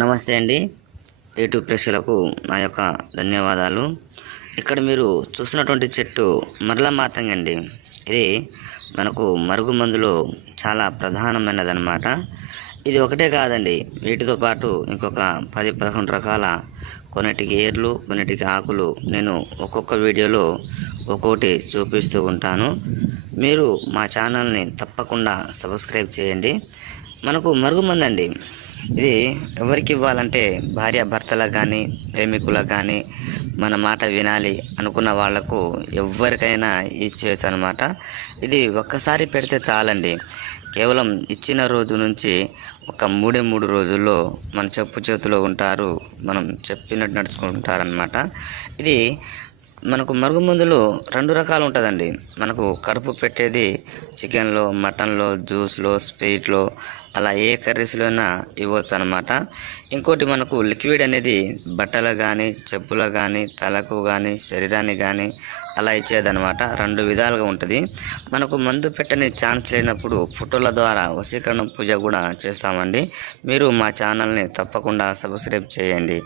నమస్తే అండి. యూట్యూబ్ ప్రేక్షకులకు నా యొక్క ధన్యవాదాలు. ఇక్కడ మీరు చూస్తున్నటువంటి చెట్టు మరల మాతంగి అండి. ఇది మనకు మరుగుమందులో చాలా ప్రధానమైనదన్నమాట. ఇది ఒకటే కాదండి, వీటితో పాటు ఇంకొక 10-11 రకాల, కొన్నిటికి ఏర్లు, కొన్నిటికి ఆకులు నేను ఒక్కొక్క వీడియోలో ఒక్కొక్కటి చూపిస్తూ ఉంటాను. మీరు మా ఛానల్ని తప్పకుండా సబ్స్క్రైబ్ చేయండి. మనకు మరుగుమందండి, ఇది ఎవరికి ఇవ్వాలంటే భార్య భర్తలకు కానీ, ప్రేమికులకు కానీ, మన మాట వినాలి అనుకున్న వాళ్లకు ఎవరికైనా ఇచ్చేయచ్చు అనమాట. ఇది ఒక్కసారి పెడితే చాలండి. కేవలం ఇచ్చిన రోజు నుంచి ఒక 3 రోజుల్లో మన చెప్పు చేతిలో ఉంటారు, మనం చెప్పినట్టు నడుచుకుంటారనమాట. ఇది మనకు మరుగుమందులు 2 రకాలు ఉంటుందండి. మనకు కడుపు పెట్టేది చికెన్లో, మటన్లో, జ్యూస్లో, స్వీట్లో, అలా ఏ కర్రీస్లో అయినా ఇవ్వచ్చు అనమాట. ఇంకోటి మనకు లిక్విడ్ అనేది బట్టలకు కానీ, చెప్పులకు కానీ, తలకు కానీ, శరీరానికి కానీ అలా ఇచ్చేదనమాట. 2 విధాలుగా ఉంటుంది. మనకు మందు పెట్టని ఛాన్స్ లేనప్పుడు ఫోటోల ద్వారా వశీకరణ పూజ కూడా చేస్తామండి. మీరు మా ఛానల్ని తప్పకుండా సబ్స్క్రైబ్ చేయండి.